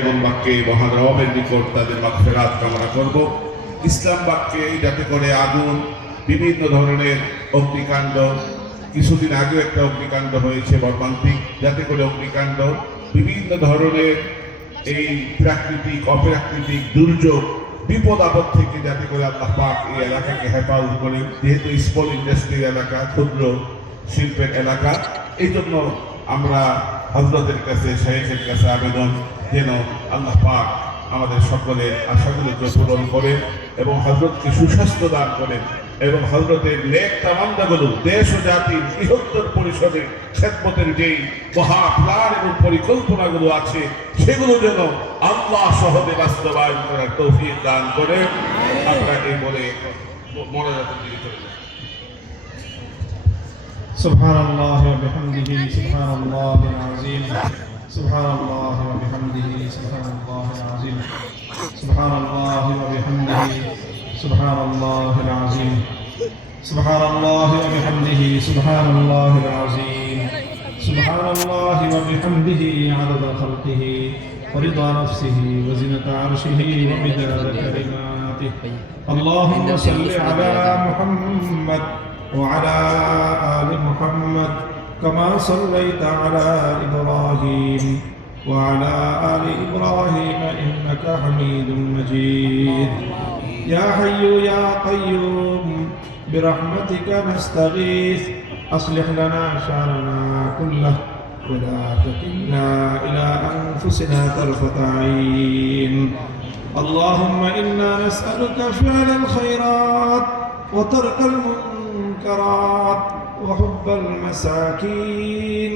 এবং বাক্যে মহান রবের নিকট তাদের মাগফিরাত কামনা করব। ইসলাম বাক্যে যাতে করে আগুন বিভিন্ন ধরনের অগ্নিকাণ্ড, কিছুদিন আগেও একটা অগ্নিকাণ্ড হয়েছে মর্মান্তিক, যাতে করে অগ্নিকাণ্ড বিভিন্ন ধরনের এই প্রাকৃতিক অপ্রাকৃতিক দুর্যোগ বিপদ আপদ থেকে যাতে করে আল্লাহ পাক এই এলাকাকে হেফাজত করে, যেহেতু স্মল ইন্ডাস্ট্রির এলাকা, ক্ষুদ্র শিল্পের এলাকা, এই জন্য আমরা হযরতের কাছে, শাইখের কাছে আবেদন যেন আল্লাহ পাক আমাদের সকলের আশাগুলোকে পূরণ করেন এবং হযরতকে সুস্বাস্থ্য দান করেন এবং হযরতের নেক তামান্নাগুলো দেশ ও জাতির বৃহত্তর পরিষদে খেদমতের যেই মহা প্ল্যান এবং পরিকল্পনাগুলো আছে সেগুলো যেন আল্লাহ সহজে বাস্তবায়ন করার তৌফিক দান করেন। আপনাকে বলে মনোজাতের দিকে চলে যান। سبحان الله وبحمده سبحان الله العظيم سبحان الله وبحمده سبحان الله العظيم سبحان الله وبحمده سبحان الله العظيم سبحان الله وبحمده سبحان الله العظيم سبحان الله وبحمده عدد خلقه ورضا نفسه وزنة عرشه ومداد كلماته اللهم صل على محمد وعلى آل محمد كما صليت على إبراهيم وعلى آل إبراهيم إنك حميد مجيد يا حي يا قيوم برحمتك نستغيث أصلح لنا شأننا كله ولا تكلنا إلى أنفسنا طرفة عين اللهم إنا نسألك فعل الخيرات وترك المنكرات وحب المساكين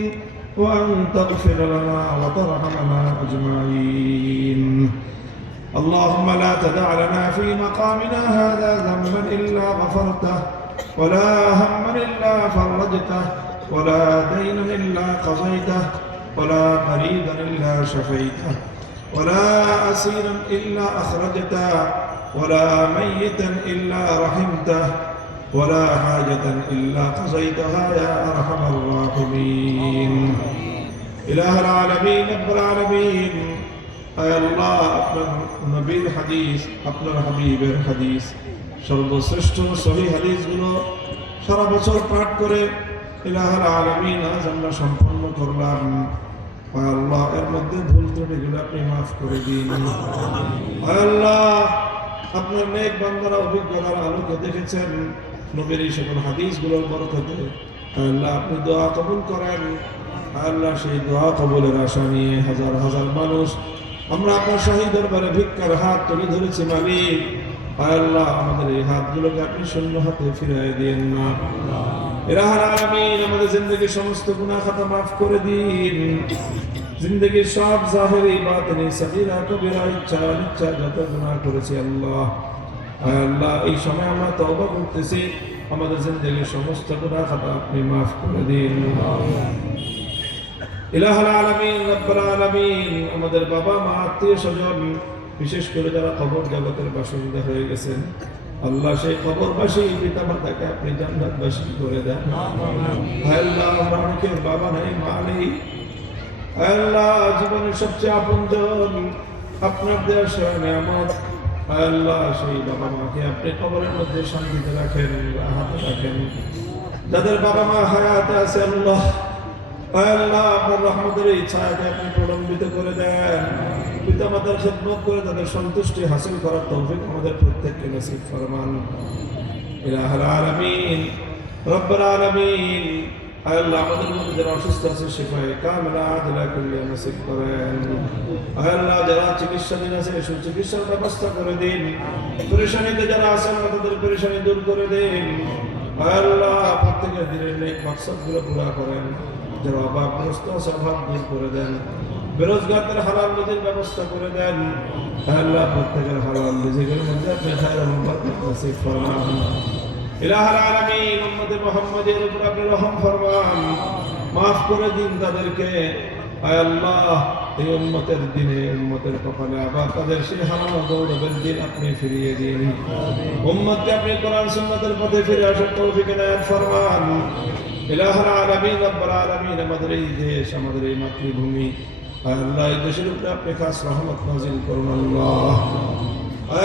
وأن تغفر لنا وترحمنا أجمعين اللهم لا تدع لنا في مقامنا هذا ذنبا إلا غفرته ولا هما إلا فرجته ولا دينا إلا قضيته ولا مريضا إلا شفيته ولا أسيرا إلا أخرجته ولا ميتا إلا رحمته ولا حاجة إلا قضيتها يا أرحم الراحمين إله العالمين رب العالمين أي الله আপনার নবীর হাদিস, আপনার হাবিবের হাদিস, সর্বশ্রেষ্ঠ সহিহ হাদিসগুলো সারা বছর পাঠ করে ইলাহুল আলামিন আজ আমরা সম্পন্ন করলাম। আল্লাহ এর মধ্যে ভুল ত্রুটিগুলো আপনি মাফ করে দিন। আল্লাহ আপনার নেক বান্দারা অভিজ্ঞতার আলোকে দেখেছেন নবীর এই সকল হাদিসগুলোর বরকতে আল্লাহ আপনি দোয়া কবুল করেন। আল্লাহ সেই দোয়া কবুলের আশা নিয়ে হাজার হাজার মানুষ আমরা আপনার শাহী দরবারে ভিক্ষার হাত তুলে ধরেছি মালিক। আল্লাহ আমাদের এই হাতগুলোকে আপনি শূন্য হাতে ফিরিয়ে দিয়েন না। ইলাহুল আলামিন আমাদের জিন্দেগির সমস্ত গুনাহ খাতা মাফ করে দিন। জিন্দেগির সব জাহেরি বাতিনি সগীরা কবিরা ইচ্ছা অনিচ্ছা যত গুনাহ করেছি আল্লাহ, আল্লাহ এই সময় আমরা তওবা করতেছি, আমাদের জিন্দেগির সমস্ত গুনাহ খাতা আপনি মাফ করে দিন। ইলাহুল আলামিন রব্বুল আলামিন আমাদের বাবা মা আত্মীয় স্বজন বিশেষ করে যারা কবর জগতের বাসিন্দা হয়ে গেছেন আল্লাহ সেই কবরবাসী পিতা মাতাকে আপনি জান্নাতবাসী করে দেন। আল্লাহ আমরা অনেকের বাবা নাই মা নেই, আল্লাহ জীবনের সবচেয়ে আপনজন আপনার দেওয়া সে নিয়ামত। আল্লাহ সেই বাবা মাকে আপনি কবরের মধ্যে শান্তিতে রাখেন, রাহাতে রাখেন। যাদের বাবা মা হায়াতে আছে আল্লাহ আল্লাহ আপনার রহমতের এই ছায়াকে আপনি প্রলম্বিত করে দেন। পিতা মাতার খেদমত করে তাদের সন্তুষ্টি হাসিল করার তৌফিক আমাদের প্রত্যেককে নসিব ফরমান। ইলাহুল আলামিন রব্বুল আলামিন আল্লাহ আমাদের মধ্যে যারা অসুস্থ আছে শিফায়ে কামিলা আদিলা কুল্লিয়া নসিব করেন। আল্লাহ যারা চিকিৎসাধীন আছে সুচিকিৎসার ব্যবস্থা করে দিন। পরেশানিতে যারা আছেন তাদের পরেশানি দূর করে দিন। আল্লাহ প্রত্যেকের দিনের নেক মাকসাদগুলো পুরা করেন। যারা অভাবগ্রস্ত আছে অভাব দূর করে দেন। বেরোজগারদের হালাল রুজির ব্যবস্থা করে দেন। আল্লাহ প্রত্যেকের হালাল রিজিকের মধ্যে আপনি খায়র এবং বরকত নসিব ফরমান। ইলাহুল আলামিন উম্মতে মুহাম্মাদের উপর আপনি রহম ফরমান, মাফ করে দিন তাদেরকে। আয় আল্লাহ এই উম্মতের দিনে উম্মতের কপালে আবার তাদের সেই হারানো গৌরবের দিন আপনি ফিরিয়ে দিন। উম্মতকে আপনি কোরআন সুন্নাতের পথে ফিরে আসার তৌফিক এনায়েত ফরমান। ইলাহুল আলামিন রব্বুল আলামিন আমাদের এই দেশ, আমাদের এই মাতৃভূমি আল্লাহ এই দেশের উপরে আপনি খাস রহমত নাজিল করুন আল্লাহ।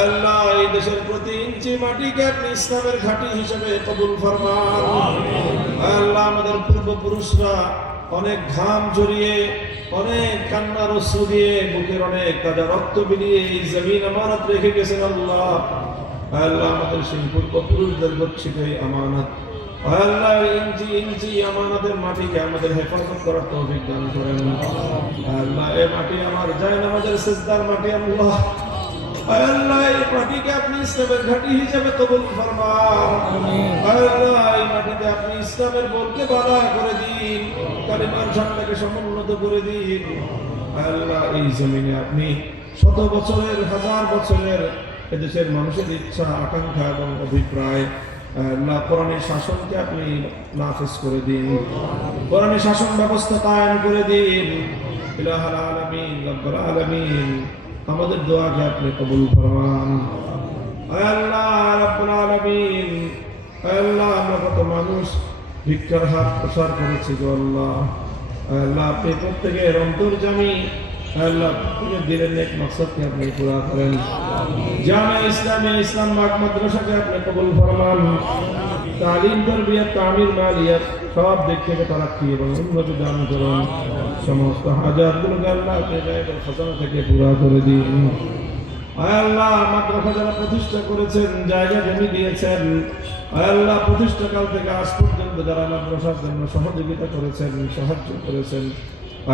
আল্লাহ এই দেশের প্রতি ইঞ্চি মাটিকে আপনি ইসলামের ঘাঁটি হিসেবে কবুল ফরমান। আল্লাহ আমাদের পূর্বপুরুষরা অনেক ঘাম ঝরিয়ে, অনেক কান্নার অশ্রু দিয়ে, বুকের অনেক তাজা রক্ত বিলিয়ে এই জমিন আমানত রেখে গেছেন আল্লাহ। আল্লাহ আমাদের সেই পূর্বপুরুষদের গচ্ছিত এই আমানত, আল্লাহ ইঞ্চি ইঞ্চি আমাদের মাটিকে আমাদের হেফাজত করার তৌফিক দান করেন। আল্লাহ এই মাটি আমার যায় না, আমাদের সিজদার মাটি আল্লাহ। আল্লাহ এই মাটিকে আপনি ইসলামের ঘাঁটি হিসেবে কবুল ফরমান। আল্লাহ এই মাটিতে আপনি ইসলামের বলকে বাধা করে দিন, কালিমার ঝান্ডাকে সমুন্নত করে দিন। আল্লাহ এই জমিনে আপনি শত বছরের, হাজার বছরের এদেশের মানুষের ইচ্ছা, আকাঙ্ক্ষা এবং অভিপ্রায় আল্লাহ কোরআনের শাসনকে আপনি নাফিজ করে দিন, কোরআনের শাসন ব্যবস্থা কায়েম করে দিন। ইলাহুল আলামিন, রব্বুল আলামিন, আমাদের দোয়াকে আপনি কবুল ফরমান। আল্লাহ রব্বুল আলামিন, আল্লাহ আমরা কত মানুষ ভিক্ষার হাত প্রসার করেছি গো আল্লাহ। আল্লাহ আপনি প্রত্যেকের অন্তর্যামী, আল্লাহ প্রত্যেকের দিলের নেক মাকসাদকে আপনি পুরা করেন। জামে ইসলামে ইসলাম বাগ মাদ্রাসাকে আপনি কবুল ফরমান। তালিম, তারবিয়ত, তামির, মালিয়াত সব দিক থেকে তারাক্কি এবং উন্নতি দান করুন। সমস্ত হাজাতগুলোকে আল্লাহ আপনি গায়েবের খাজানা থেকে পুরা করে দিন। আল্লাহ মাদ্রাসা যারা প্রতিষ্ঠা করেছেন, জায়গা জমি দিয়েছেন, আল্লাহ প্রতিষ্ঠাকাল থেকে আজ পর্যন্ত যারা মাদ্রাসার জন্য সহযোগিতা করেছেন, সাহায্য করেছেন,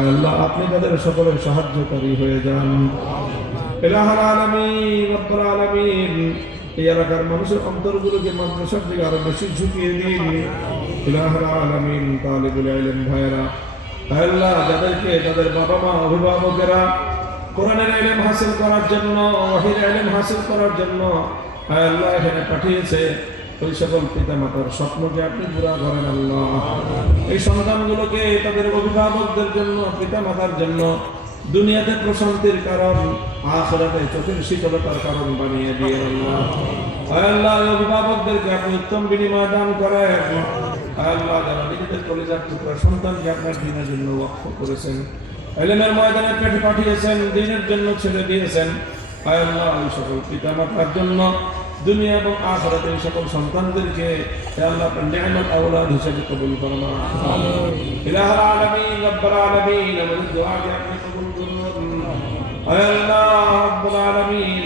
আল্লাহ আপনি তাদের সকলের সাহায্যকারী হয়ে যান। ইলাহুল আলামিন, রব্বুল আলামিন, এই এলাকার মানুষের অন্তরগুলোকে মাদ্রাসার দিকে আরো বেশি ঝুঁকিয়ে দিন। ইলাহুল আলামিন, তালিবুল ইলম ভাইরা, আল্লাহ যাদেরকে তাদের বাবা মা অভিভাবকেরা কোরআনের ইলম হাসিল করার জন্য, ওহীর ইলম হাসিল করার জন্য আল্লাহ এখানে পাঠিয়েছে, ওই সকল পিতা মাতার স্বপ্নকে আপনি পুরা করেন আল্লাহ। এই সন্তানগুলোকে তাদের অভিভাবকদের জন্য, পিতা মাতার জন্য দুনিয়াতে প্রশান্তির কারণ, আখিরাতে চোখের শীতলতার কারণ বানিয়ে দিয়ে আল্লাহ। আল্লাহ অভিভাবকদেরকে আপনি উত্তম বিনিময় দান করেন। আল্লাহ যারা নিজেদের কলিজার টুকরা সন্তানকে আপনার দিনের জন্য ওয়াকফ করেছেন, ইলমের ময়দানে পেটে পাঠিয়েছেন, দিনের জন্য ছেড়ে দিয়েছেন, আল্লাহ ওই সকল পিতা মাতার জন্য দুনিয়া এবং আখিরাতে এই সকল সন্তানদেরকে আল্লাহ আপনার নিয়ামত আওলাদ হিসেবে কবুল করুন। ইলাহুল আলামিন, রব্বুল আলামিন, আমাদের দোয়াকে আপনি কবুল করুন। আল্লাহ রব্বুল আলামিন,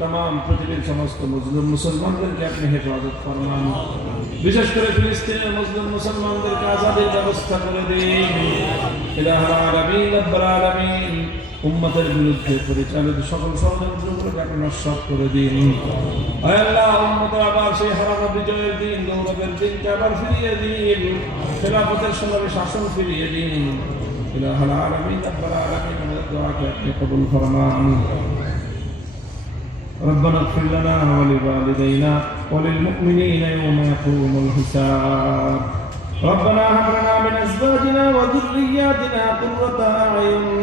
तमाम পৃথিবীর সমস্ত মুসলিম মুসলমানদেরকে আপনি হেফাজত ফরমান। বিশেষ করে ফিলিস্তিনের মুসলিম মুসলমানদেরকে আজাদের ব্যবস্থা করে দিন। ইলাহুল আলামিন, রব্বুল আলামিন, উম্মতের বিরুদ্ধে পরিচালিত সকল ষড়যন্ত্রগুলোকে আপনি নস্যাৎ করে দিন। আল্লাহ উম্মতের আবার সেই হারানো বিজয়ের দিন, গৌরবের দিনকে আবার ফিরিয়ে দিন। খেলাফতের সময় শাসন ফিরিয়ে দিন। ইলাহুল আলামিন, রব্বুল আলামিন, আমাদের দোয়াকে আপনি কবুল ফরমান। ربنا اغفر لنا ولوالدينا وللمؤمنين يوم يقوم الحساب. ربنا هب لنا من ازواجنا وذرياتنا قرة اعين